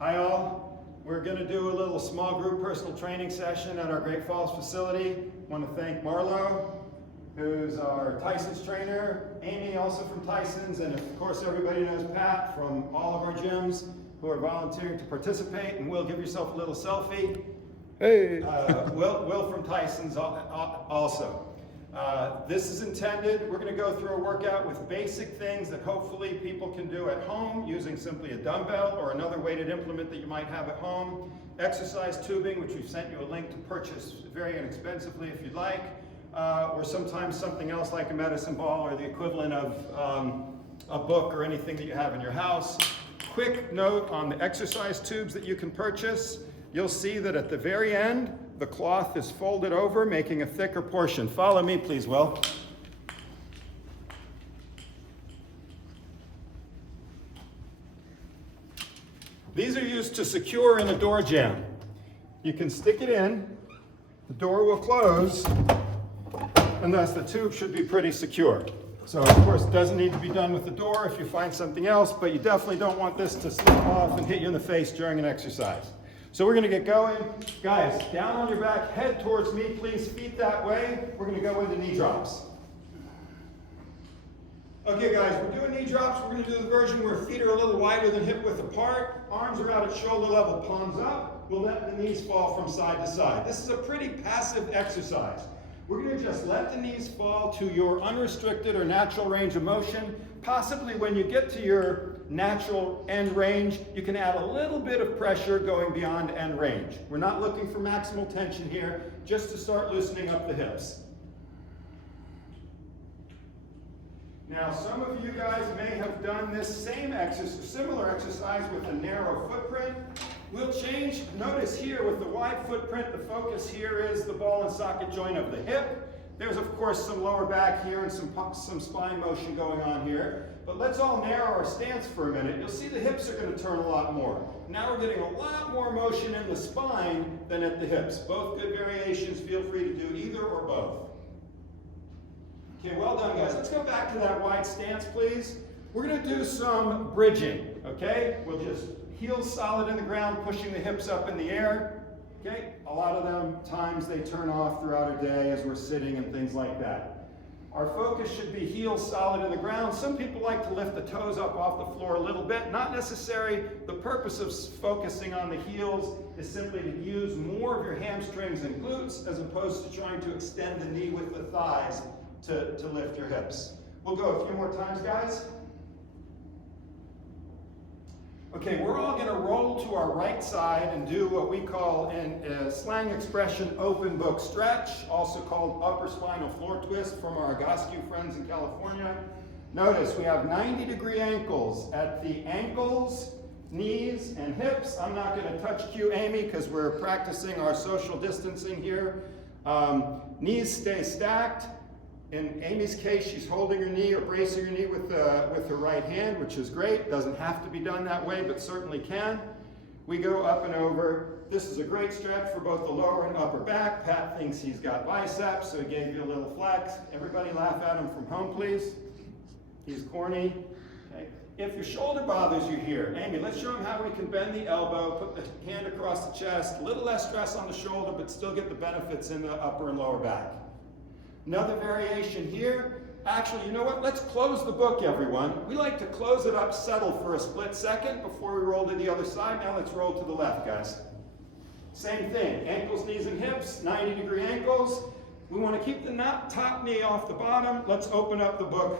Hi all. We're going to do a little small group personal training session at our Great Falls facility. I want to thank Marlo, who's our Tyson's trainer, Amy also from Tyson's, and of course everybody knows Pat from all of our gyms who are volunteering to participate. And Will, give yourself a little selfie. Hey! Will from Tyson's also. This is intended, we're going to go through a workout with basic things that hopefully people can do at home using simply a dumbbell or another weighted implement that you might have at home. Exercise tubing, which we've sent you a link to purchase very inexpensively if you'd like, or sometimes something else like a medicine ball or the equivalent of a book or anything that you have in your house. Quick note on the exercise tubes that you can purchase. You'll see that at the very end, the cloth is folded over, making a thicker portion. Follow me, please, Will. These are used to secure in a door jamb. You can stick it in, the door will close, and thus the tube should be pretty secure. So, of course, it doesn't need to be done with the door if you find something else, but you definitely don't want this to slip off and hit you in the face during an exercise. So we're going to get going. Guys, down on your back, head towards me, please, feet that way. We're going to go into knee drops. Okay, guys, we're doing knee drops. We're going to do the version where feet are a little wider than hip width apart. Arms are out at shoulder level, palms up. We'll let the knees fall from side to side. This is a pretty passive exercise. We're going to just let the knees fall to your unrestricted or natural range of motion. Possibly when you get to your natural end range, you can add a little bit of pressure going beyond end range. We're not looking for maximal tension here, just to start loosening up the hips. Now, some of you guys may have done this same exercise, similar exercise with a narrow footprint. We'll change, notice here with the wide footprint, the focus here is the ball and socket joint of the hip. There's of course some lower back here and some spine motion going on here. But let's all narrow our stance for a minute. You'll see the hips are going to turn a lot more. Now we're getting a lot more motion in the spine than at the hips. Both good variations. Feel free to do either or both. Okay, well done, guys. Let's go back to that wide stance, please. We're going to do some bridging, okay? We'll just heels solid in the ground, pushing the hips up in the air. Okay, a lot of them times they turn off throughout our day as we're sitting and things like that. Our focus should be heels solid in the ground. Some people like to lift the toes up off the floor a little bit. Not necessary. The purpose of focusing on the heels is simply to use more of your hamstrings and glutes as opposed to trying to extend the knee with the thighs to lift your hips. We'll go a few more times, guys. Okay, we're all going to roll to our right side and do what we call, in slang expression, open book stretch, also called upper spinal floor twist from our Agoscu friends in California. Notice we have 90-degree ankles at the ankles, knees, and hips. I'm not going to touch you, Amy, because we're practicing our social distancing here. Knees stay stacked. In Amy's case, she's holding her knee or bracing her knee with her right hand, which is great. Doesn't have to be done that way, but certainly can. We go up and over. This is a great stretch for both the lower and upper back. Pat thinks he's got biceps, so he gave you a little flex. Everybody laugh at him from home, please. He's corny. Okay. If your shoulder bothers you here, Amy, let's show him how we can bend the elbow, put the hand across the chest, a little less stress on the shoulder, but still get the benefits in the upper and lower back. Another variation here. Actually, you know what? Let's close the book, everyone. We like to close it up, settle for a split second before we roll to the other side. Now let's roll to the left, guys. Same thing. Ankles, knees, and hips. 90-degree ankles. We want to keep the top knee off the bottom. Let's open up the book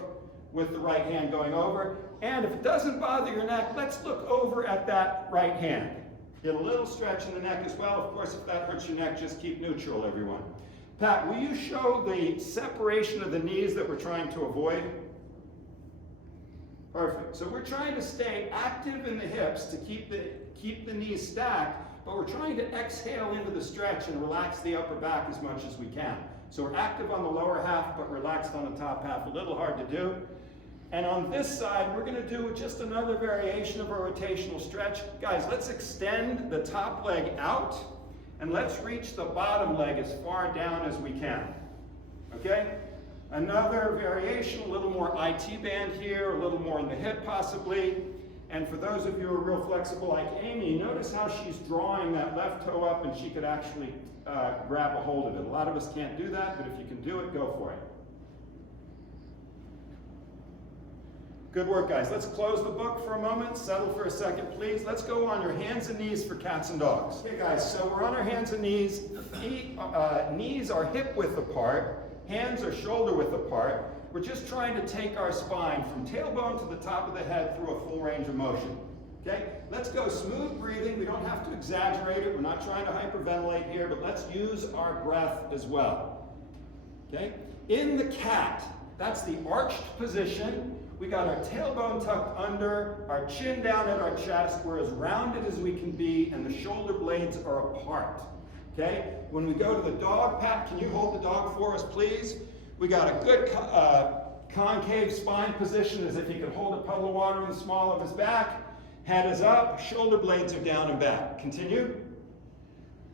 with the right hand going over. And if it doesn't bother your neck, let's look over at that right hand. Get a little stretch in the neck as well. Of course, if that hurts your neck, just keep neutral, everyone. Pat, will you show the separation of the knees that we're trying to avoid? Perfect. So we're trying to stay active in the hips to keep the knees stacked, but we're trying to exhale into the stretch and relax the upper back as much as we can. So we're active on the lower half, but relaxed on the top half. A little hard to do. And on this side, we're going to do just another variation of a rotational stretch. Guys, let's extend the top leg out. And let's reach the bottom leg as far down as we can, okay? Another variation, a little more IT band here, a little more in the hip possibly. And for those of you who are real flexible like Amy, notice how she's drawing that left toe up and she could actually grab a hold of it. A lot of us can't do that, but if you can do it, go for it. Good work, guys. Let's close the book for a moment. Settle for a second, please. Let's go on your hands and knees for cats and dogs. Okay, guys, so we're on our hands and knees. Knees are hip width apart. Hands are shoulder width apart. We're just trying to take our spine from tailbone to the top of the head through a full range of motion. Okay, let's go smooth breathing. We don't have to exaggerate it. We're not trying to hyperventilate here, but let's use our breath as well. Okay, in the cat, that's the arched position. We got our tailbone tucked under, our chin down at our chest. We're as rounded as we can be, and the shoulder blades are apart. Okay, when we go to the dog, Pat, can you hold the dog for us, please? We got a good concave spine position, as if he could hold a puddle of water in the small of his back. Head is up, shoulder blades are down and back. Continue.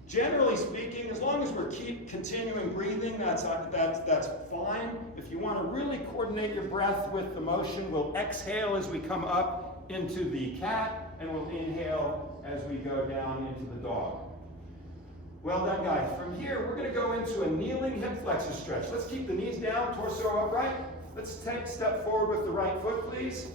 Generally speaking, as long as we're continuing breathing, that's fine. If you want to really coordinate your breath with the motion, we'll exhale as we come up into the cat, and we'll inhale as we go down into the dog. Well done, guys. From here, we're going to go into a kneeling hip flexor stretch. Let's keep the knees down, torso upright. Let's take a step forward with the right foot, please.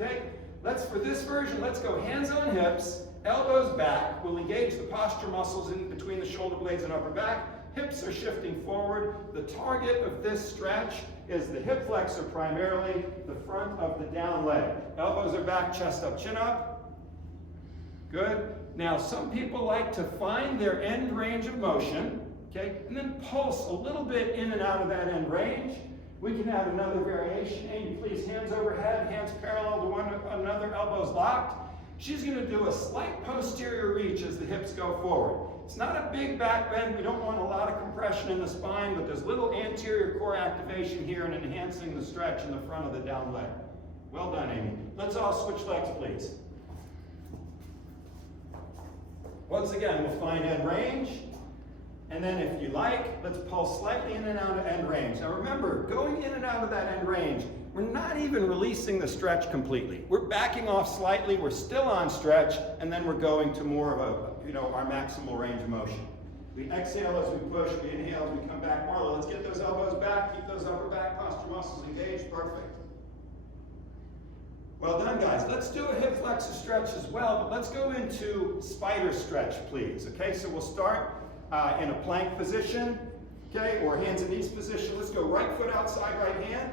Okay. For this version, let's go hands on hips, elbows back. We'll engage the posture muscles in between the shoulder blades and upper back. Hips are shifting forward. The target of this stretch is the hip flexor primarily, the front of the down leg. Elbows are back, chest up, chin up. Good. Now, some people like to find their end range of motion, okay, and then pulse a little bit in and out of that end range. We can add another variation. Amy, please, hands overhead, hands parallel to one another, elbows locked. She's going to do a slight posterior reach as the hips go forward. It's not a big back bend. We don't want a lot of compression in the spine, but there's little anterior core activation here and enhancing the stretch in the front of the down leg. Well done, Amy. Let's all switch legs, please. Once again, we'll find end range. And then if you like, let's pulse slightly in and out of end range. Now remember, going in and out of that end range, we're not even releasing the stretch completely. We're backing off slightly, we're still on stretch, and then we're going to more of our maximal range of motion. We exhale as we push, we inhale as we come back. Marla, let's get those elbows back, keep those upper back posture muscles engaged, perfect. Well done, guys. Let's do a hip flexor stretch as well, but let's go into spider stretch, please. Okay, so we'll start in a plank position, okay, or hands and knees position. Let's go right foot outside right hand.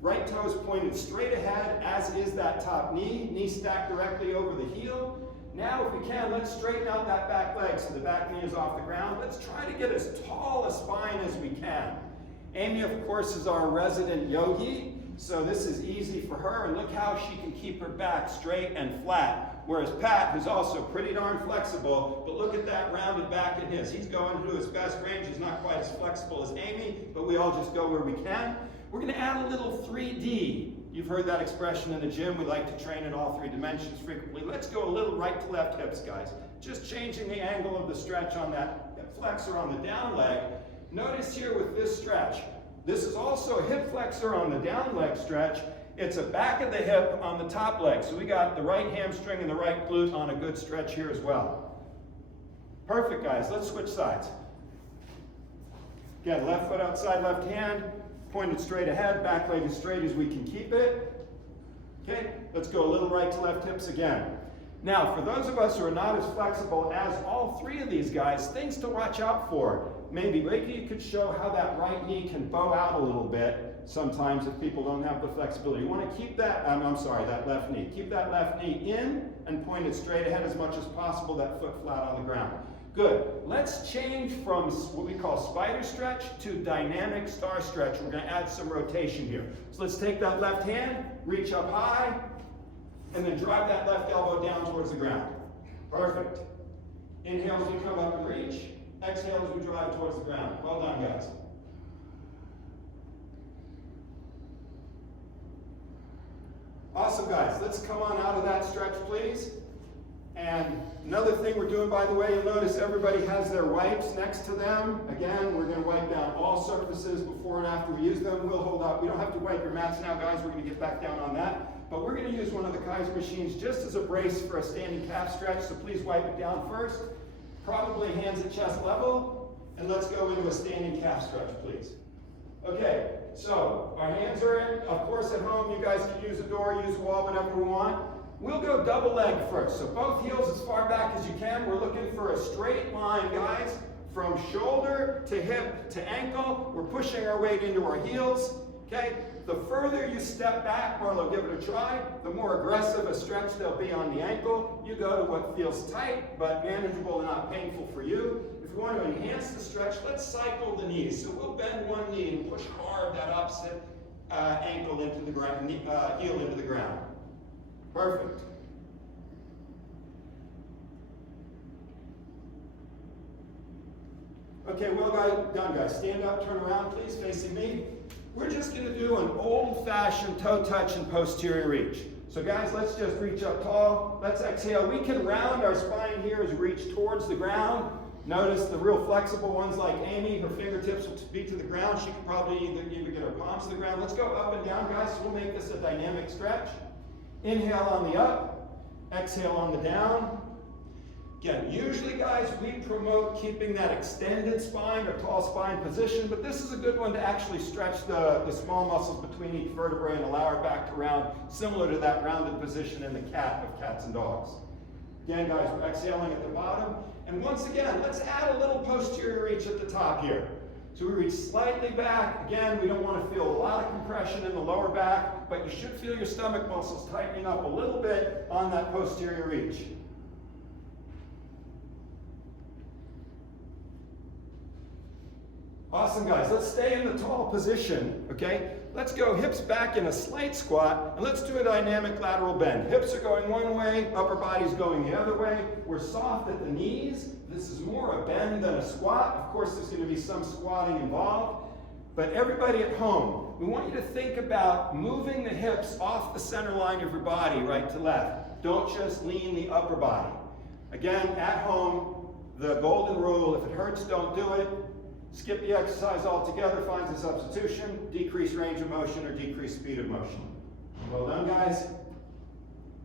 Right toes pointed straight ahead, as is that top knee. Knee stacked directly over the heel. Now, if we can, let's straighten out that back leg so the back knee is off the ground. Let's try to get as tall a spine as we can. Amy, of course, is our resident yogi. So this is easy for her, and look how she can keep her back straight and flat. Whereas Pat, who's also pretty darn flexible, but look at that rounded back in his. He's going to his best range. He's not quite as flexible as Amy, but we all just go where we can. We're going to add a little 3D. You've heard that expression in the gym. We like to train in all three dimensions frequently. Let's go a little right to left hips, guys. Just changing the angle of the stretch on that hip flexor on the down leg. Notice here with this stretch, this is also a hip flexor on the down leg stretch. It's a back of the hip on the top leg. So we got the right hamstring and the right glute on a good stretch here as well. Perfect, guys. Let's switch sides. Again, left foot outside, left hand, pointed straight ahead, back leg as straight as we can keep it. Okay, let's go a little right to left hips again. Now, for those of us who are not as flexible as all three of these guys, things to watch out for. Maybe you could show how that right knee can bow out a little bit sometimes if people don't have the flexibility. You want to keep that, that left knee. Keep that left knee in and point it straight ahead as much as possible, that foot flat on the ground. Good. Let's change from what we call spider stretch to dynamic star stretch. We're going to add some rotation here. So let's take that left hand, reach up high, and then drive that left elbow down towards the ground. Perfect. Inhale as we come up and reach. Exhale as we drive towards the ground. Well done, guys. Awesome, guys. Let's come on out of that stretch, please. And another thing we're doing, by the way, you'll notice everybody has their wipes next to them. Again, we're going to wipe down all surfaces before and after we use them. We'll hold up. We don't have to wipe your mats now, guys. We're going to get back down on that. but we're going to use one of the Kaiser machines just as a brace for a standing calf stretch, so please wipe it down first. Probably hands at chest level, and let's go into a standing calf stretch, please. Okay, so our hands are in. Of course, at home, you guys can use a door, use a wall, whatever we want. We'll go double leg first. So both heels as far back as you can. We're looking for a straight line, guys, from shoulder to hip to ankle. We're pushing our weight into our heels, okay? The further you step back, Marlo, give it a try, the more aggressive a stretch there'll be on the ankle. You go to what feels tight, but manageable and not painful for you. If you want to enhance the stretch, let's cycle the knees. So we'll bend one knee and push hard that opposite ankle into the ground, heel into the ground. Perfect. Okay, well done, guys. Stand up, turn around, please, facing me. We're just going to do an old-fashioned toe touch and posterior reach. So guys, let's just reach up tall. Let's exhale. We can round our spine here as we reach towards the ground. Notice the real flexible ones like Amy, her fingertips will be to the ground. She can probably even get her palms to the ground. Let's go up and down, guys. So we'll make this a dynamic stretch. Inhale on the up, exhale on the down. Again, usually, guys, we promote keeping that extended spine or tall spine position, but this is a good one to actually stretch the small muscles between each vertebrae and allow our back to round, similar to that rounded position in the cat of cats and dogs. Again, guys, we're exhaling at the bottom. And once again, let's add a little posterior reach at the top here. So we reach slightly back. Again, we don't want to feel a lot of compression in the lower back, but you should feel your stomach muscles tightening up a little bit on that posterior reach. Awesome, guys. Let's stay in the tall position, okay? Let's go hips back in a slight squat, and let's do a dynamic lateral bend. Hips are going one way, upper body's going the other way. We're soft at the knees. This is more a bend than a squat. Of course, there's going to be some squatting involved. But everybody at home, we want you to think about moving the hips off the center line of your body, right to left. Don't just lean the upper body. Again, at home, the golden rule, if it hurts, don't do it. Skip the exercise altogether, find a substitution, decrease range of motion or decrease speed of motion. Well done, guys.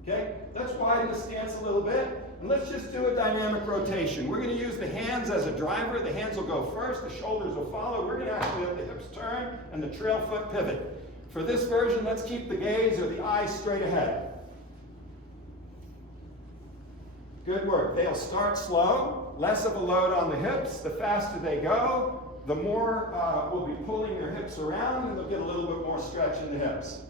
Okay, let's widen the stance a little bit, and let's just do a dynamic rotation. We're going to use the hands as a driver. The hands will go first, the shoulders will follow. We're going to actually let the hips turn and the trail foot pivot. For this version, let's keep the gaze or the eyes straight ahead. Good work. They'll start slow, less of a load on the hips. The faster they go, the more we'll be pulling their hips around, and they'll get a little bit more stretch in the hips.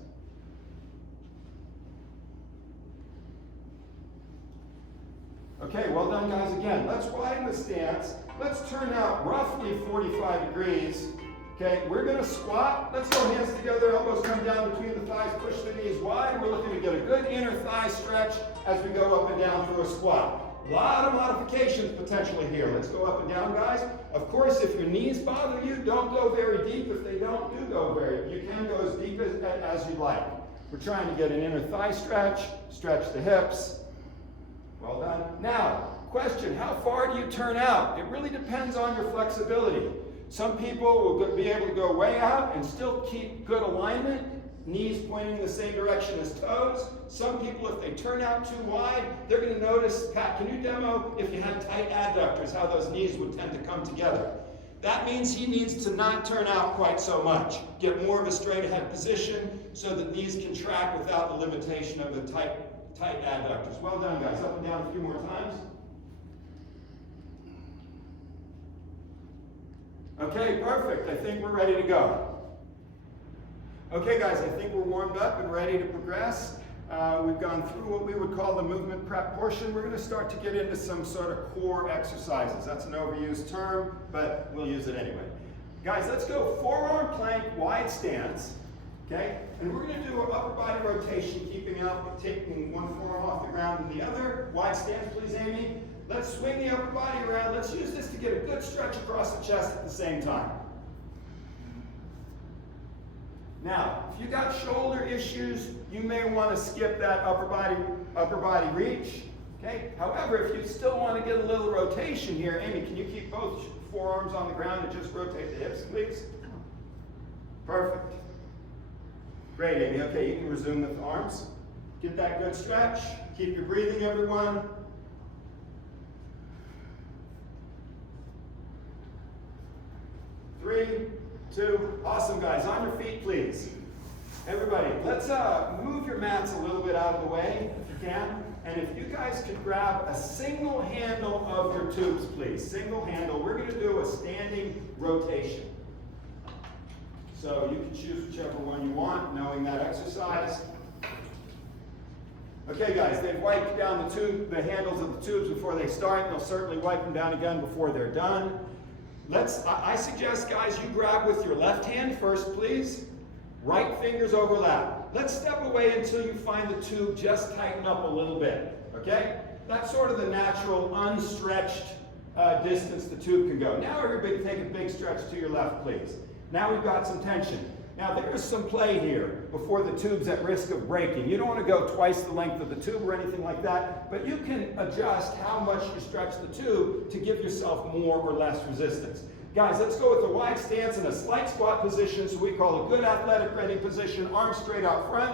Okay, well done, guys. Again, let's widen the stance. Let's turn out roughly 45 degrees. Okay, we're going to squat. Let's go hands together, elbows come down between the thighs, push the knees wide. We're looking to get a good inner thigh stretch as we go up and down through a squat. A lot of modifications potentially here. Let's go up and down, guys. Of course, if your knees bother you, don't go very deep. If they don't, do go very deep. You can go as deep as you like. We're trying to get an inner thigh stretch, stretch the hips. Well done. Now, question, how far do you turn out? It really depends on your flexibility. Some people will be able to go way out and still keep good alignment, knees pointing in the same direction as toes. Some people, if they turn out too wide, they're going to notice, Pat, can you demo if you had tight adductors, how those knees would tend to come together? That means he needs to not turn out quite so much. Get more of a straight ahead position so that knees can track without the limitation of the tight adductors. Well done, guys. Up and down a few more times. Okay, perfect. I think we're ready to go. Okay, guys, I think we're warmed up and ready to progress. We've gone through what we would call the movement prep portion. We're going to start to get into some sort of core exercises. That's an overused term, but we'll use it anyway. Guys, let's go forearm plank, wide stance. Okay, and we're going to do an upper body rotation, taking one forearm off the ground and the other. Wide stance, please, Amy. Let's swing the upper body around. Let's use this to get a good stretch across the chest at the same time. Now, if you got shoulder issues, you may want to skip that upper body reach. Okay. However, if you still want to get a little rotation here, Amy, can you keep both forearms on the ground and just rotate the hips, please? Perfect. Great, Amy. Okay, you can resume the arms. Get that good stretch. Keep your breathing, everyone. 3, 2, awesome guys. On your feet, please. Everybody, let's move your mats a little bit out of the way, if you can. And if you guys could grab a single handle of your tubes, please. Single handle. We're going to do a standing rotation. So you can choose whichever one you want, knowing that exercise. Okay guys, they've wiped down the handles of the tubes before they start, and they'll certainly wipe them down again before they're done. I suggest guys, you grab with your left hand first, please. Right fingers overlap. Let's step away until you find the tube just tighten up a little bit, okay? That's sort of the natural, unstretched distance the tube can go. Now everybody take a big stretch to your left, please. Now we've got some tension. Now there is some play here before the tube's at risk of breaking. You don't want to go twice the length of the tube or anything like that, but you can adjust how much you stretch the tube to give yourself more or less resistance. Guys, let's go with a wide stance in a slight squat position, so we call a good athletic ready position, arms straight out front.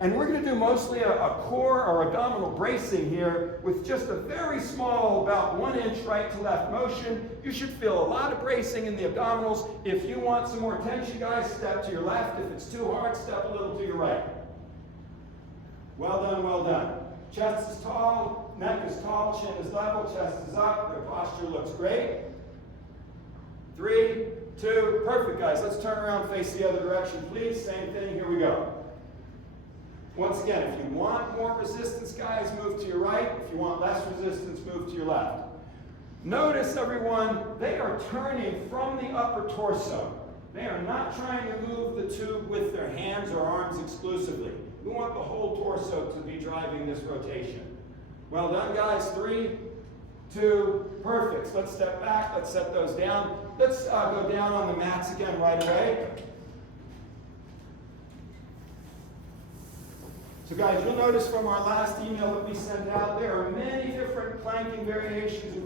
And we're going to do mostly a core or abdominal bracing here with just a very small, about 1 inch right to left motion. You should feel a lot of bracing in the abdominals. If you want some more tension, guys, step to your left. If it's too hard, step a little to your right. Well done, well done. Chest is tall, neck is tall, chin is level, chest is up. Their posture looks great. 3, 2, perfect guys. Let's turn around, face the other direction, please. Same thing, here we go. Once again, if you want more resistance, guys, move to your right. If you want less resistance, move to your left. Notice, everyone, they are turning from the upper torso. They are not trying to move the tube with their hands or arms exclusively. We want the whole torso to be driving this rotation. Well done, guys. 3, 2, perfect. Let's step back. Let's set those down. Let's go down on the mats again right away. So guys, you'll notice from our last email that we sent out, there are many different planking variations,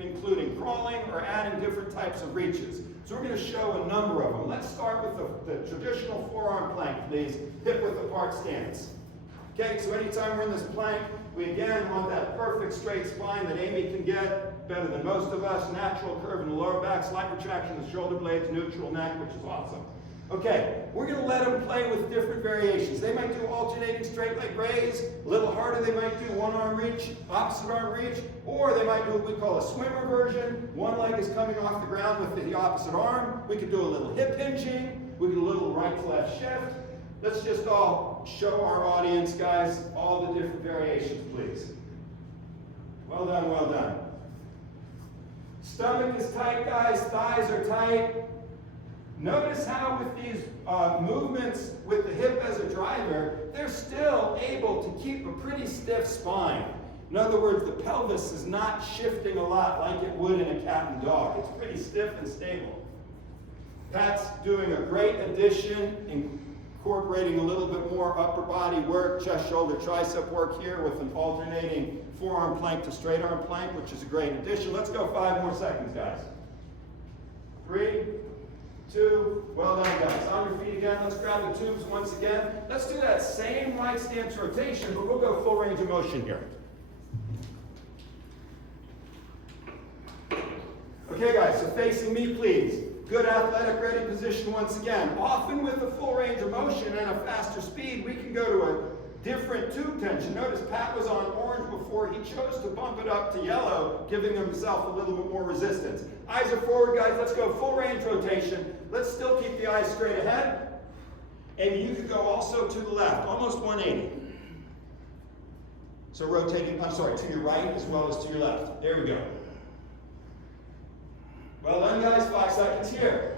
including crawling or adding different types of reaches. So we're going to show a number of them. Let's start with the traditional forearm plank, please. Hip width apart stance. Okay, so anytime we're in this plank, we again want that perfect straight spine that Amy can get better than most of us. Natural curve in the lower back, slight retraction of the shoulder blades, neutral neck, which is awesome. Okay, we're going to let them play with different variations. They might do alternating straight leg raise. A little harder, they might do one arm reach, opposite arm reach, or they might do what we call a swimmer version. One leg is coming off the ground with the opposite arm. We could do a little hip hinging. We could do a little right to left shift. Let's just all show our audience, guys, all the different variations, please. Well done, well done. Stomach is tight, guys. Thighs are tight. Notice how with these movements with the hip as a driver, they're still able to keep a pretty stiff spine. In other words, the pelvis is not shifting a lot like it would in a cat and dog. It's pretty stiff and stable. Pat's doing a great addition, incorporating a little bit more upper body work, chest, shoulder, tricep work here with an alternating forearm plank to straight arm plank, which is a great addition. Let's go 5 more seconds, guys. 3, 2, well done, guys. On your feet again. Let's grab the tubes once again. Let's do that same wide stance rotation, but we'll go full range of motion here. Okay, guys, so facing me, please. Good athletic ready position once again. Often with a full range of motion and a faster speed, we can go to a different tube tension. Notice Pat was on orange before. He chose to bump it up to yellow, giving himself a little bit more resistance. Eyes are forward, guys. Let's go full range rotation. Let's still keep the eyes straight ahead. Amy, you could go also to the left, almost 180. So rotating, I'm sorry, to your right as well as to your left. There we go. Well done, guys. 5 seconds here.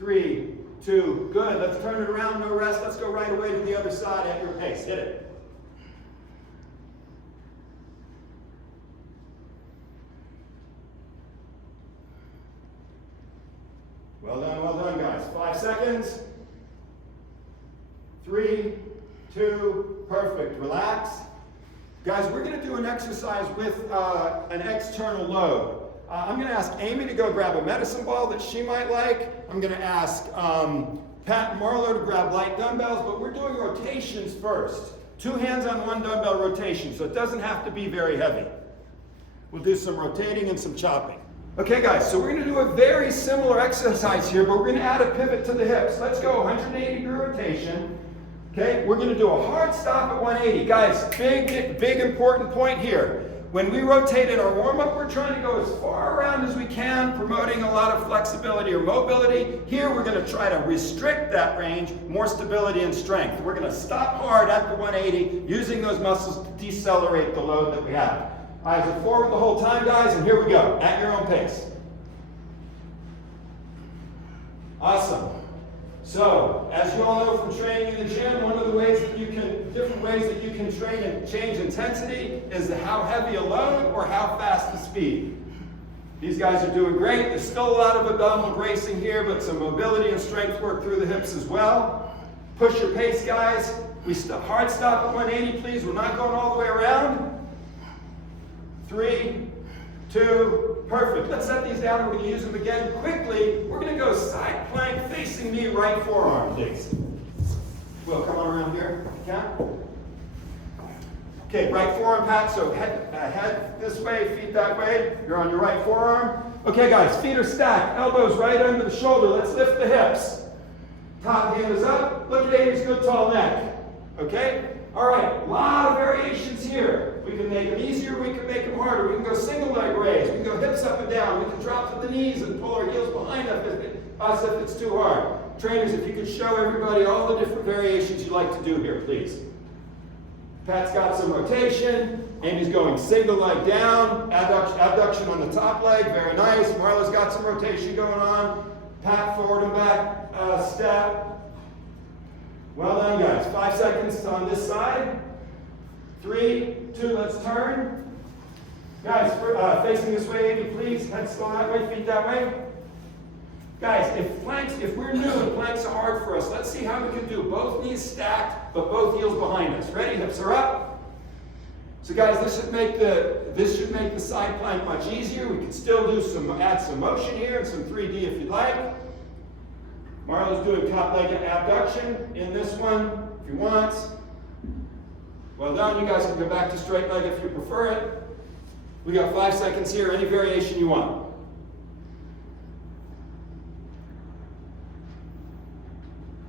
3, 2, good. Let's turn it around, no rest. Let's go right away to the other side at your pace. Hit it. Well done, guys. 5 seconds. 3, 2, perfect. Relax. Guys, we're going to do an exercise with an external load. I'm going to ask Amy to go grab a medicine ball that she might like. I'm going to ask Pat and Marlo to grab light dumbbells, but we're doing rotations first. 2 hands on 1 dumbbell rotation, so it doesn't have to be very heavy. We'll do some rotating and some chopping. Okay guys, so we're going to do a very similar exercise here, but we're going to add a pivot to the hips. Let's go 180 degree rotation. Okay, we're going to do a hard stop at 180. Guys, big important point here. When we rotate in our warm-up, we're trying to go as far around as we can, promoting a lot of flexibility or mobility. Here, we're going to try to restrict that range, more stability and strength. We're going to stop hard at the 180, using those muscles to decelerate the load that we have. Eyes are forward the whole time, guys, and here we go, at your own pace. Awesome. So, as you all know from training in the gym, one of the ways that different ways that you can train and change intensity is how heavy a load or how fast the speed. These guys are doing great. There's still a lot of abdominal bracing here, but some mobility and strength work through the hips as well. Push your pace, guys. Hard stop at 180, please. We're not going all the way around. 3, 2, perfect. Let's set these down. We're going to use them again quickly. We're going to go side plank facing me, right forearm, please. Will, come on around here. Yeah? Okay, right forearm, Pat. So head this way, feet that way. You're on your right forearm. Okay, guys, feet are stacked. Elbows right under the shoulder. Let's lift the hips. Top hand is up. Look at Amy's good tall neck. Okay? All right, a lot of variations here. We can make them easier, we can make them harder. We can go single leg raise, we can go hips up and down, we can drop to the knees and pull our heels behind us if it's too hard. Trainers, if you could show everybody all the different variations you like to do here, please. Pat's got some rotation. Amy's going single leg down, abduction on the top leg, very nice. Marlo's got some rotation going on. Pat forward and back step. Well done, guys. 5 seconds on this side. 3, 2, let's turn. Guys, facing this way, Amy, please. Head slow that way, feet that way. Guys, if we're new and planks are hard for us, let's see how we can do both knees stacked, but both heels behind us. Ready? Hips are up. So guys, this should make the side plank much easier. We can still do add some motion here and some 3D if you'd like. Marlo's doing top leg abduction in this one, if you want. Well done. You guys can go back to straight leg if you prefer it. We got 5 seconds here, any variation you want.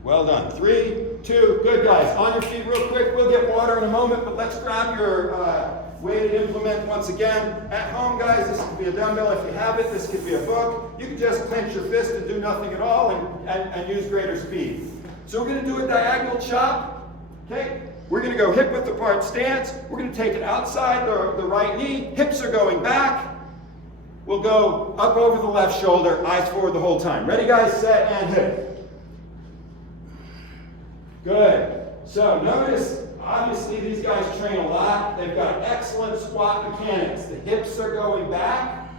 Well done. 3, 2, good guys. On your feet real quick. We'll get water in a moment, but let's grab your weighted implement once again. At home, guys, this could be a dumbbell if you have it. This could be a book. You can just clench your fist and do nothing at all and use greater speed. So we're going to do a diagonal chop. Okay? We're going to go hip width apart stance. We're going to take it outside the right knee. Hips are going back. We'll go up over the left shoulder, eyes forward the whole time. Ready, guys? Set and hit. Good. So notice, obviously these guys train a lot. They've got excellent squat mechanics. The hips are going back.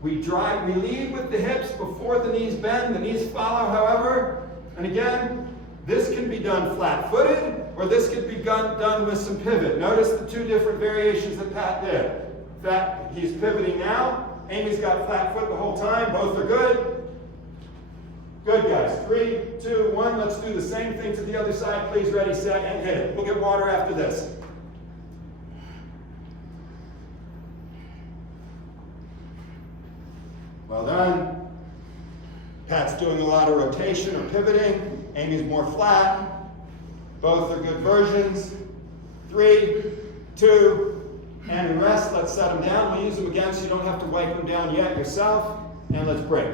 We lead with the hips before the knees bend. The knees follow, however. And again, this can be done flat-footed, or this could be done with some pivot. Notice the 2 different variations that Pat did. He's pivoting now. Amy's got flat foot the whole time. Both are good. Good, guys. 3, 2, 1. Let's do the same thing to the other side. Please, ready, set, and hit it. We'll get water after this. Well done. Pat's doing a lot of rotation or pivoting. Amy's more flat. Both are good versions. 3, 2, and rest. Let's set them down. We'll use them again so you don't have to wipe them down yet yourself. And let's break.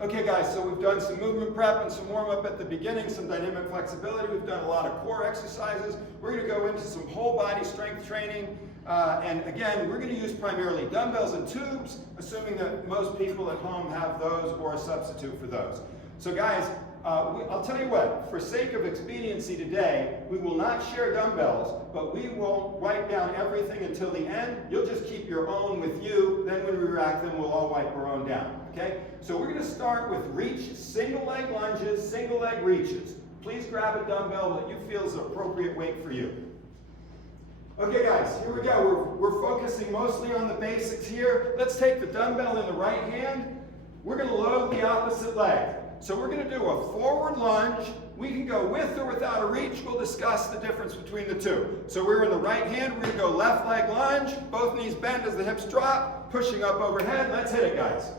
Okay guys, so we've done some movement prep and some warm-up at the beginning, some dynamic flexibility. We've done a lot of core exercises. We're going to go into some whole body strength training. And again, we're going to use primarily dumbbells and tubes, assuming that most people at home have those or a substitute for those. So guys, I'll tell you what, for sake of expediency today, we will not share dumbbells, but we won't write down everything until the end. You'll just keep your own with you. Then when we rack them, we'll all wipe our own down. Okay? So we're going to start with reach, single leg lunges, single leg reaches. Please grab a dumbbell that you feel is an appropriate weight for you. Okay guys, here we go. We're focusing mostly on the basics here. Let's take the dumbbell in the right hand. We're going to load the opposite leg. So we're going to do a forward lunge. We can go with or without a reach. We'll discuss the difference between the two. So we're in the right hand. We're going to go left leg lunge. Both knees bend as the hips drop. Pushing up overhead. Let's hit it, guys.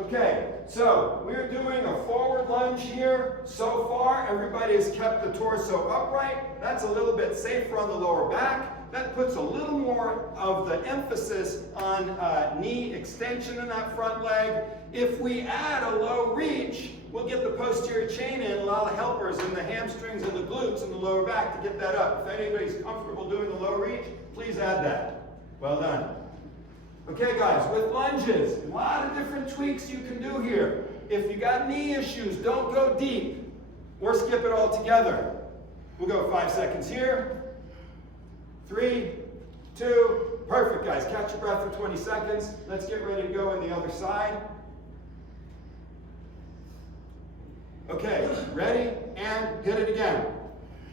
Okay, so we're doing a forward lunge here. So far, everybody has kept the torso upright. That's a little bit safer on the lower back. That puts a little more of the emphasis on knee extension in that front leg. If we add a low reach, we'll get the posterior chain in, a lot of helpers in the hamstrings and the glutes and the lower back to get that up. If anybody's comfortable doing the low reach, please add that. Well done. Okay, guys, with lunges, a lot of different tweaks you can do here. If you got knee issues, don't go deep or skip it all together. We'll go 5 seconds here. 3, 2, perfect, guys. Catch your breath for 20 seconds. Let's get ready to go on the other side. Okay, ready? And hit it again.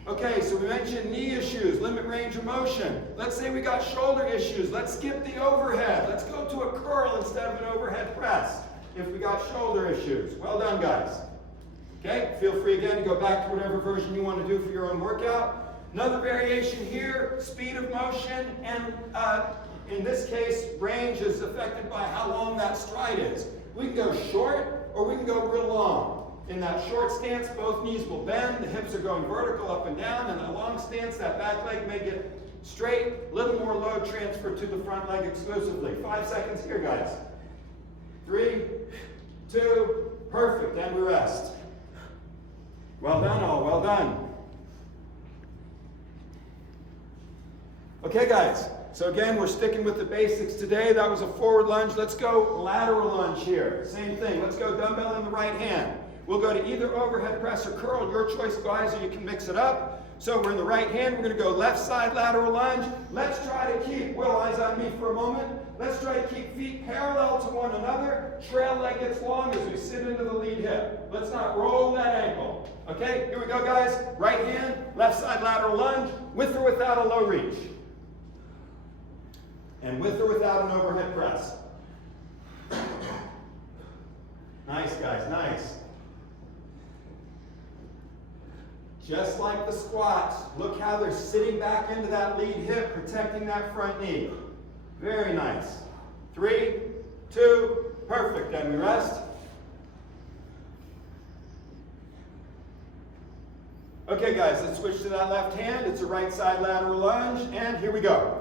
Okay, so we mentioned knee issues, limit range of motion. Let's say we got shoulder issues. Let's skip the overhead. Let's go to a curl instead of an overhead press if we got shoulder issues. Well done, guys. Okay, feel free again to go back to whatever version you want to do for your own workout. Another variation here, speed of motion, and in this case, range is affected by how long that stride is. We can go short or we can go real long. In that short stance, both knees will bend, the hips are going vertical up and down. In a long stance, that back leg may get straight, a little more load transfer to the front leg exclusively. 5 seconds here, guys. 3, 2, perfect, and we rest. Well done, all, well done. Okay, guys, so again, we're sticking with the basics today. That was a forward lunge. Let's go lateral lunge here. Same thing, let's go dumbbell in the right hand. We'll go to either overhead press or curl, your choice, guys, or you can mix it up. So we're in the right hand, we're going to go left side lateral lunge. Let's try to keep, Will, eyes on me for a moment. Let's try to keep feet parallel to one another. Trail leg gets long as we sit into the lead hip. Let's not roll that ankle. Okay, here we go, guys. Right hand, left side lateral lunge, with or without a low reach. And with or without an overhead press. Nice, guys, nice. Just like the squats, look how they're sitting back into that lead hip, protecting that front knee. Very nice. 3, 2, perfect. And we rest. Okay, guys, let's switch to that left hand. It's a right side lateral lunge, and here we go.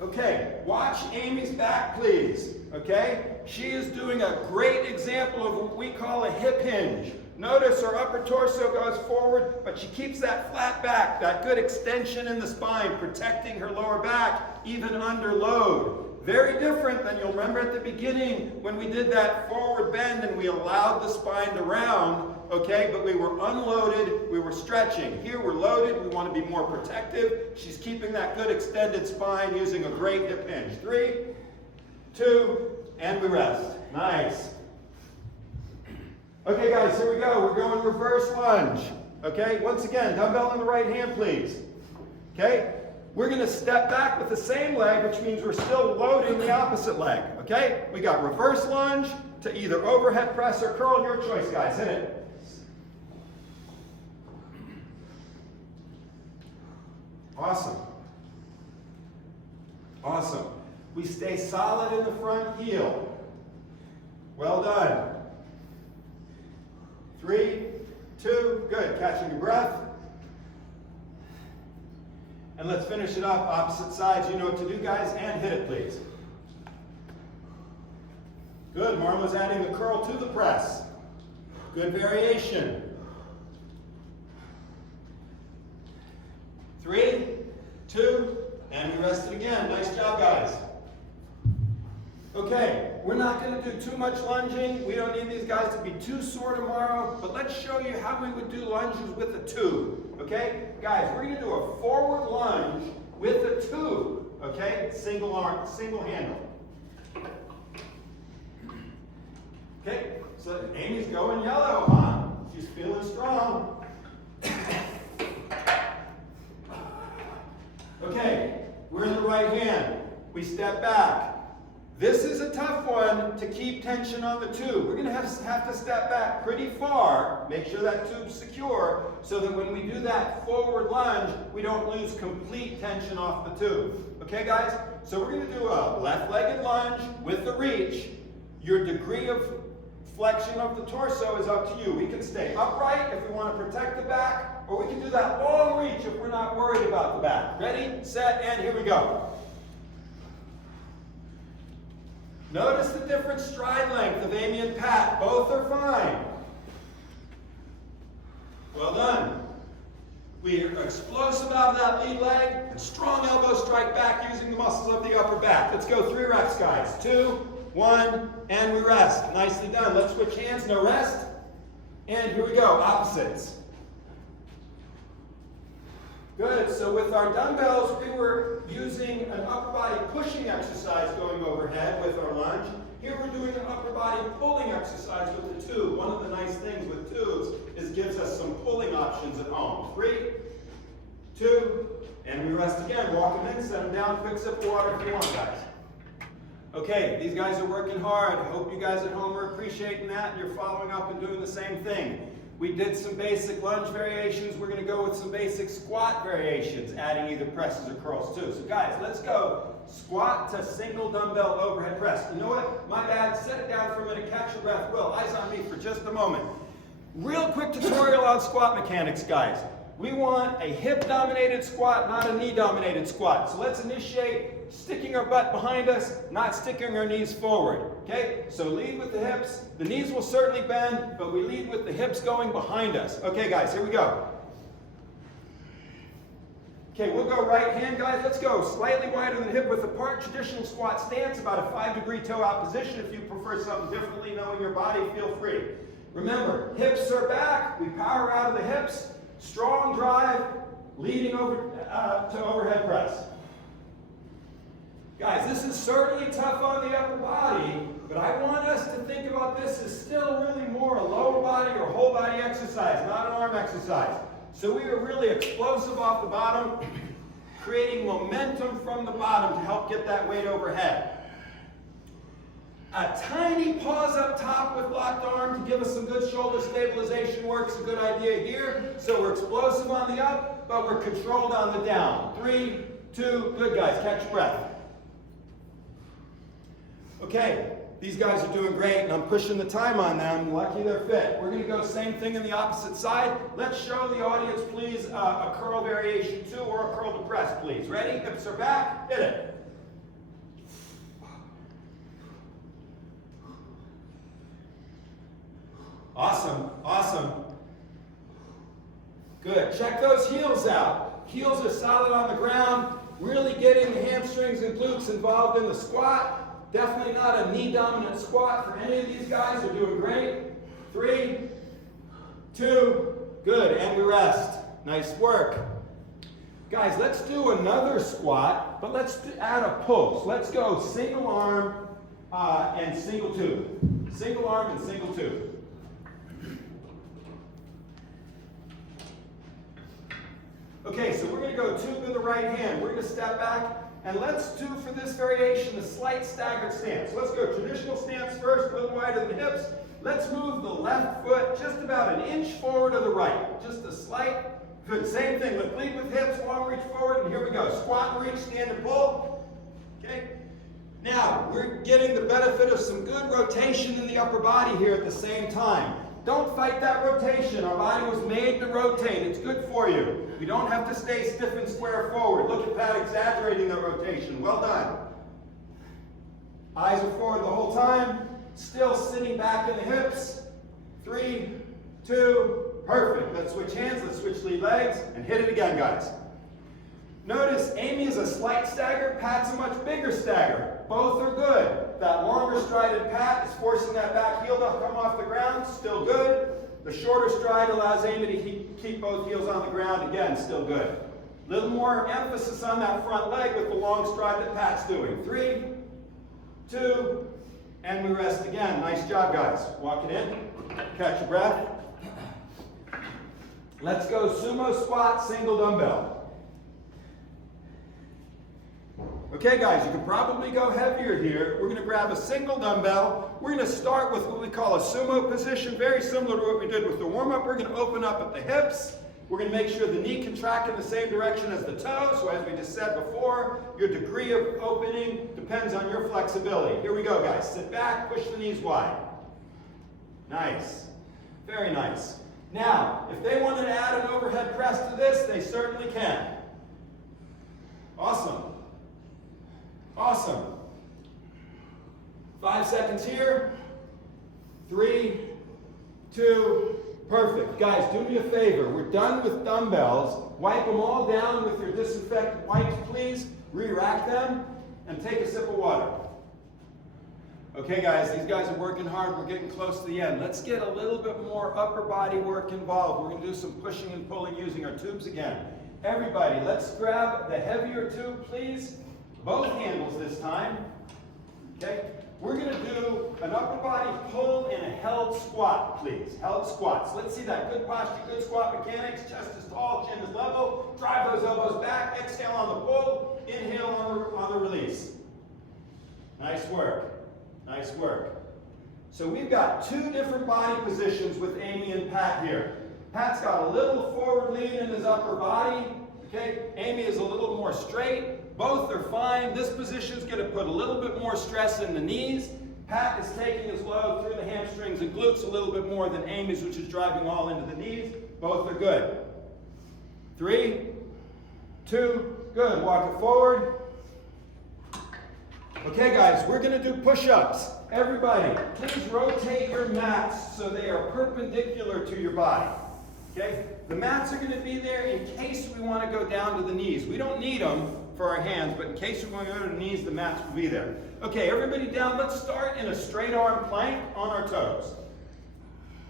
Okay, watch Amy's back, please. Okay? She is doing a great example of what we call a hip hinge. Notice her upper torso goes forward, but she keeps that flat back, that good extension in the spine, protecting her lower back, even under load. Very different than you'll remember at the beginning when we did that forward bend and we allowed the spine to round, okay? But we were unloaded, we were stretching. Here we're loaded, we want to be more protective. She's keeping that good extended spine using a great hip hinge. 3, 2, and we rest. Nice. Okay, guys, here we go. We're going reverse lunge. Okay, once again, dumbbell in the right hand, please. Okay, we're going to step back with the same leg, which means we're still loading the opposite leg. Okay, we got reverse lunge to either overhead press or curl. Your choice, guys. Hit it. Awesome. Awesome. We stay solid in the front heel. Well done. 3, 2, good. Catching your breath. And let's finish it up. Opposite sides. You know what to do, guys. And hit it, please. Good. Marla's adding the curl to the press. Good variation. 3, 2, and we rest it again. Nice job, guys. Okay, we're not going to do too much lunging. We don't need these guys to be too sore tomorrow, but let's show you how we would do lunges with a tube. Okay, guys, we're going to do a forward lunge with a tube. Okay, single arm, single handle. Okay, so Amy's going yellow, huh? She's feeling strong. Okay, we're in the right hand. We step back. This is a tough one to keep tension on the tube. We're going to have to step back pretty far, make sure that tube's secure, so that when we do that forward lunge, we don't lose complete tension off the tube. Okay, guys? So we're going to do a left-legged lunge with the reach. Your degree of flexion of the torso is up to you. We can stay upright if we want to protect the back, or we can do that long reach if we're not worried about the back. Ready, set, and here we go. Notice the different stride length of Amy and Pat. Both are fine. Well done. We are explosive out of that lead leg and strong elbow strike back using the muscles of the upper back. Let's go 3 reps, guys. 2, 1, and we rest. Nicely done. Let's switch hands, no rest. And here we go, opposites. Good, so with our dumbbells, we were using an upper body pushing exercise going overhead with our lunge. Here we're doing an upper body pulling exercise with the tube. One of the nice things with tubes is it gives us some pulling options at home. 3, 2, and we rest again. Walk them in, set them down, quick sip of water if you want, guys. Okay, these guys are working hard. I hope you guys at home are appreciating that and you're following up and doing the same thing. We did some basic lunge variations. We're going to go with some basic squat variations, adding either presses or curls too. So guys, let's go squat to single dumbbell overhead press. You know what? My bad. Set it down for a minute. Catch your breath. Will, eyes on me for just a moment. Real quick tutorial on squat mechanics, guys. We want a hip-dominated squat, not a knee-dominated squat. So let's initiate sticking our butt behind us, not sticking our knees forward. Okay? So lead with the hips. The knees will certainly bend, but we lead with the hips going behind us. Okay, guys, here we go. Okay, we'll go right hand, guys. Let's go slightly wider than the hip width apart. Traditional squat stance, about a 5-degree toe out position. If you prefer something differently, knowing your body, feel free. Remember, hips are back. We power out of the hips. Strong drive, leading over to overhead press. Guys, this is certainly tough on the upper body, but I want us to think about this as still really more a lower body or whole body exercise, not an arm exercise. So we are really explosive off the bottom, creating momentum from the bottom to help get that weight overhead. A tiny pause up top with locked arm to give us some good shoulder stabilization work is a good idea here. So we're explosive on the up, but we're controlled on the down. 3, 2, good guys, catch your breath. Okay, these guys are doing great and I'm pushing the time on them. Lucky they're fit. We're going to go same thing in the opposite side. Let's show the audience, please, a curl variation too, or a curl to press, please. Ready? Hips are back. Hit it. Awesome, awesome. Good. Check those heels out. Heels are solid on the ground, really getting the hamstrings and glutes involved in the squat. Definitely not a knee-dominant squat for any of these guys. They're doing great. 3, 2, good, and we rest. Nice work. Guys, let's do another squat, but let's add a pull. So let's go single arm and single tube. Single arm and single tube. Okay, so we're going to go tube in the right hand. We're going to step back, and let's do for this variation a slight staggered stance. Let's go traditional stance first, a little wider than the hips. Let's move the left foot just about an inch forward to the right. Just a slight, good. Same thing, let's lead with hips, long reach forward, and here we go. Squat and reach, stand and pull. Okay? Now, we're getting the benefit of some good rotation in the upper body here at the same time. Don't fight that rotation. Our body was made to rotate. It's good for you. We don't have to stay stiff and square forward. Look at Pat exaggerating the rotation. Well done. Eyes are forward the whole time. Still sitting back in the hips. 3, 2, perfect. Let's switch hands. Let's switch lead legs and hit it again, guys. Notice Amy is a slight stagger. Pat's a much bigger stagger. Both are good. That longer strided Pat is forcing that back heel to come off the ground. Still good. The shorter stride allows Amy to keep both heels on the ground. Again, still good. A little more emphasis on that front leg with the long stride that Pat's doing. 3, 2, and we rest again. Nice job, guys. Walk it in. Catch your breath. Let's go sumo squat, single dumbbell. Okay guys, you can probably go heavier here. We're going to grab a single dumbbell. We're going to start with what we call a sumo position, very similar to what we did with the warm-up. We're going to open up at the hips. We're going to make sure the knee can track in the same direction as the toe. So as we just said before, your degree of opening depends on your flexibility. Here we go guys. Sit back, push the knees wide. Nice. Very nice. Now, if they wanted to add an overhead press to this, they certainly can. Awesome. Awesome. 5 seconds here. 3, 2, perfect. Guys, do me a favor. We're done with dumbbells. Wipe them all down with your disinfectant wipes, please. Re-rack them and take a sip of water. Okay guys, these guys are working hard. We're getting close to the end. Let's get a little bit more upper body work involved. We're going to do some pushing and pulling using our tubes again. Everybody, let's grab the heavier tube, please. Both handles this time. Okay? We're going to do an upper body pull and a held squat, please. Held squats. Let's see that. Good posture, good squat mechanics. Chest is tall, chin is level. Drive those elbows back. Exhale on the pull. Inhale on the release. Nice work. Nice work. So we've got 2 different body positions with Amy and Pat here. Pat's got a little forward lean in his upper body. Okay? Amy is a little more straight. Both are fine. This position is going to put a little bit more stress in the knees. Pat is taking his load through the hamstrings and glutes a little bit more than Amy's, which is driving all into the knees. Both are good. 3, 2, good. Walk it forward. Okay guys, we're going to do push-ups. Everybody, please rotate your mats so they are perpendicular to your body. Okay? The mats are going to be there in case we want to go down to the knees. We don't need them for our hands, but in case we want to go to the knees, the mats will be there. Okay, everybody down. Let's start in a straight arm plank on our toes.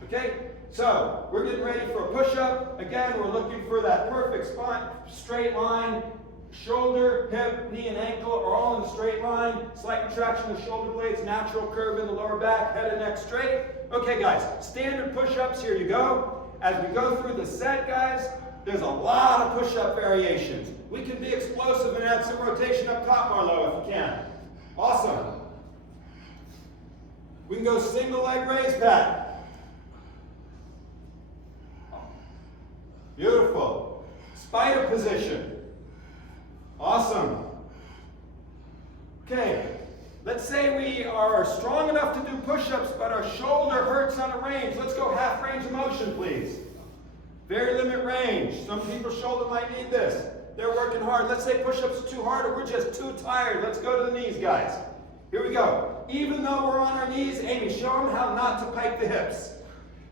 Okay? So, we're getting ready for a push-up. Again, we're looking for that perfect spot, straight line. Shoulder, hip, knee, and ankle are all in a straight line. Slight retraction of the shoulder blades, natural curve in the lower back, head and neck straight. Okay, guys, standard push-ups, here you go. As we go through the set, guys, there's a lot of push-up variations. We can be explosive and add some rotation up top, Marlo, if you can. Awesome. We can go single leg raise, Pat. Beautiful. Spider position. Awesome. Okay, let's say we are strong enough to do push-ups, but our shoulder hurts on a range. Let's go half range of motion, please. Very limit range. Some people's shoulder might need this. They're working hard. Let's say push-ups are too hard or we're just too tired. Let's go to the knees, guys. Here we go. Even though we're on our knees, Amy, show them how not to pike the hips.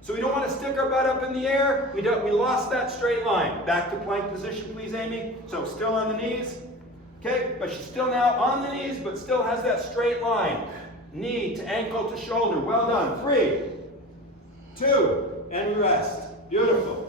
So we don't want to stick our butt up in the air. We lost that straight line. Back to plank position, please, Amy. So still on the knees. Okay, but she's still now on the knees, but still has that straight line. Knee to ankle to shoulder. Well done. 3, 2, and we rest. Beautiful.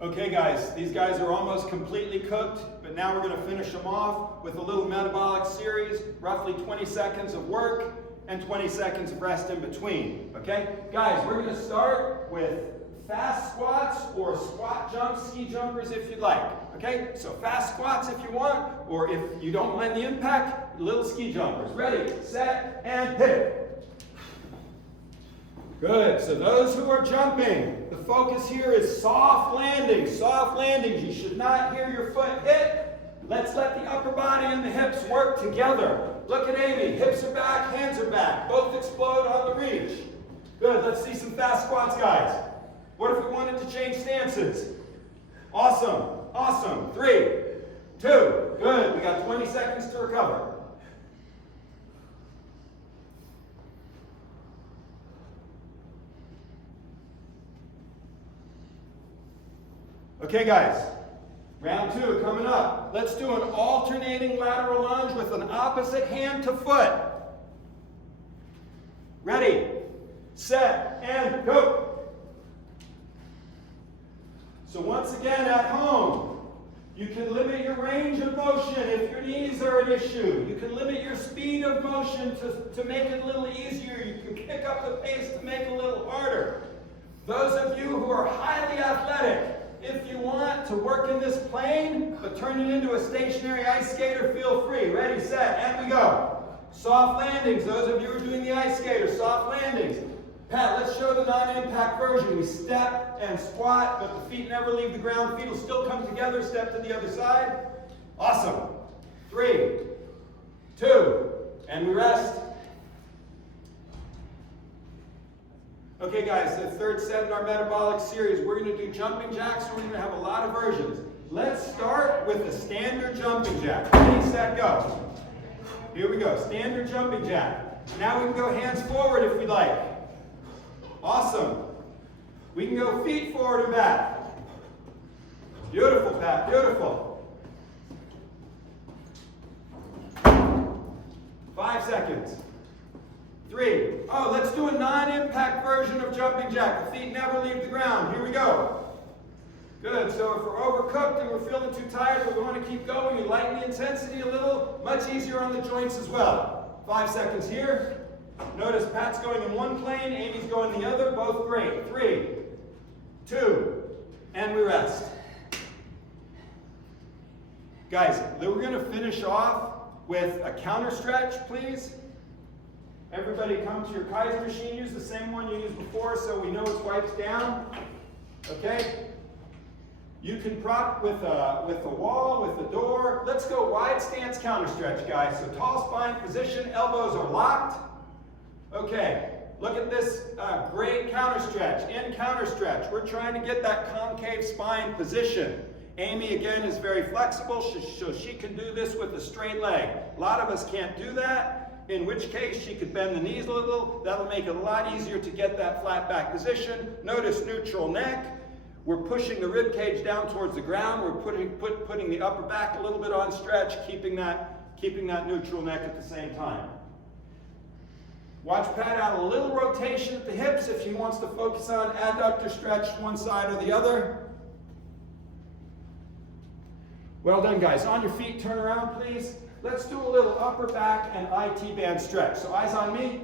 Okay, guys, these guys are almost completely cooked, but now we're going to finish them off with a little metabolic series, roughly 20 seconds of work and 20 seconds of rest in between. Okay, guys, we're going to start with fast squats or squat jumps, ski jumpers if you'd like. Okay, so fast squats if you want, or if you don't mind the impact, little ski jumpers. Ready, set, and hit. Good, so those who are jumping, the focus here is soft landings. Soft landings, you should not hear your foot hit. Let's let the upper body and the hips work together. Look at Amy, hips are back, hands are back. Both explode on the reach. Good, let's see some fast squats, guys. What if we wanted to change stances? Awesome, awesome. 3, 2, good. We got 20 seconds to recover. Okay, guys, round 2 coming up. Let's do an alternating lateral lunge with an opposite hand to foot. Ready, set, and go. So once again, at home, you can limit your range of motion if your knees are an issue. You can limit your speed of motion to make it a little easier. You can kick up the pace to make it a little harder. Those of you who are highly athletic, If you want to work in this plane, but turn it into a stationary ice skater, feel free. Ready, set, and we go. Soft landings, those of you who are doing the ice skater, soft landings. Pat, let's show the non-impact version. We step and squat, but the feet never leave the ground. Feet will still come together, step to the other side. Awesome. 3, 2, and we rest. Okay guys, the third set in our metabolic series, we're going to do jumping jacks, and we're going to have a lot of versions. Let's start with the standard jumping jack. Ready, set, go. Here we go, standard jumping jack. Now we can go hands forward if we'd like. Awesome. We can go feet forward and back. Beautiful, Pat, beautiful. 5 seconds. 3. Oh, let's do a non-impact version of jumping jack. The feet never leave the ground. Here we go. Good. So if we're overcooked and we're feeling too tired, but we want to keep going, we lighten the intensity a little. Much easier on the joints as well. 5 seconds here. Notice Pat's going in one plane, Amy's going the other. Both great. 3, 2, and we rest. Guys, we're going to finish off with a counter stretch, please. Everybody come to your Kaiser machine. Use the same one you used before so we know it's wiped down. Okay? You can prop with a wall, with a door. Let's go wide stance counter stretch, guys. So tall spine position, elbows are locked. Okay, look at this great counter stretch. In counter stretch, we're trying to get that concave spine position. Amy, again, is very flexible, so she can do this with a straight leg. A lot of us can't do that, in which case she could bend the knees a little. That'll make it a lot easier to get that flat back position. Notice neutral neck. We're pushing the rib cage down towards the ground. We're putting the upper back a little bit on stretch, keeping that neutral neck at the same time. Watch Pat out a little rotation at the hips if he wants to focus on adductor stretch one side or the other. Well done, guys. On your feet, turn around, please. Let's do a little upper back and IT band stretch. So eyes on me.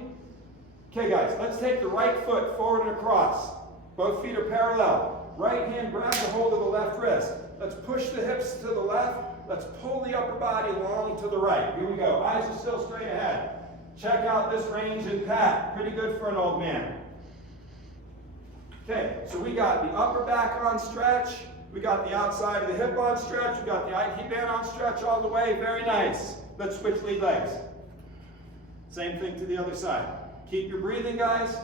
Okay, guys, let's take the right foot forward and across. Both feet are parallel. Right hand grabs a hold of the left wrist. Let's push the hips to the left. Let's pull the upper body long to the right. Here we go. Eyes are still straight ahead. Check out this range in Pat. Pretty good for an old man. Okay, so we got the upper back on stretch. We got the outside of the hip on stretch. We got the IT band on stretch all the way. Very nice. Let's switch lead legs. Same thing to the other side. Keep your breathing, guys.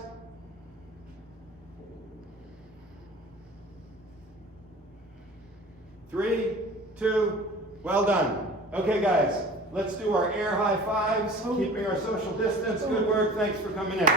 Three, 2, well done. Okay, guys, let's do our air high fives, keeping our social distance. Good work. Thanks for coming in.